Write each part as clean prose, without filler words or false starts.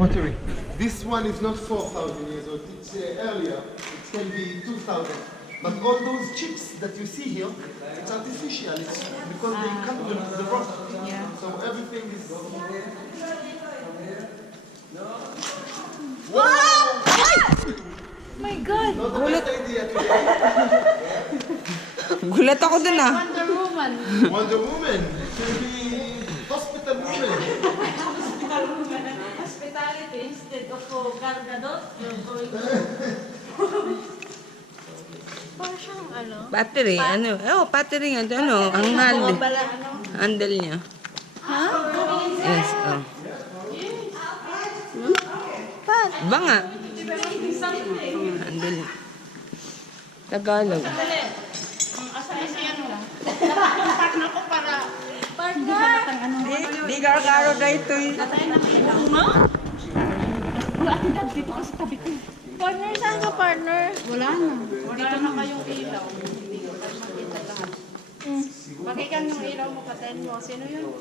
pottery. This one is not 4,000 years old. It's earlier. It can be 2,000. But all those chips that you see here, it's artificial. It's because they cut the rock. Yeah. So everything is. My God! Not the best idea today. Gulat ako dun ah. Wonder Woman. Wonder Woman. It can be hospital woman. Hospitality instead of Gargadot. You're going to... Parang siyang ano? Battery, ano? Oh, battery nga. Ano? Ang handle. Handle niya. Ha? Yes, oh. Ba nga? Handle niya. Tagalog. Ang asay siya ano lang. Partner ko para... Partner! Di garo-garo na ito eh. Tatay na may ilaw mo? Wala ang dad dito kasi tabi ko. Partner, saan ka partner? Wala na. Dito na kayong ilaw. Para makita lahat. Makikan yung ilaw mo, patayin mo. Sino yun?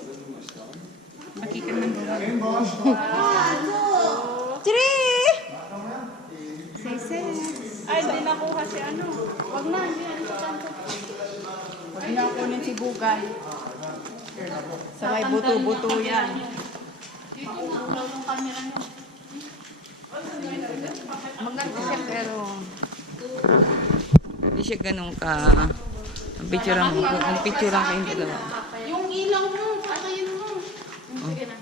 Makikan ng ilaw. 1, 2, 3! Say. Ay, di nakuha si ano. Wag na, hindi ano sa kanto. Wag na kunin si Bugay. Sabay buto-buto yan. Dito na yung camera nyo. Maganda siya pero hindi siya ganun ka. Ang picture mo, ang picture ka hindi ka. Yung ilaw mo, patayin mo. Sige na,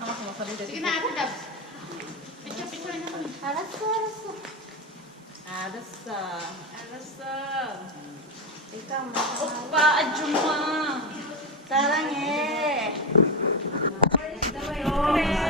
sige na, ako dab. Picture na kami. Arasa. Ikaw, Opa, adjuma. Sarang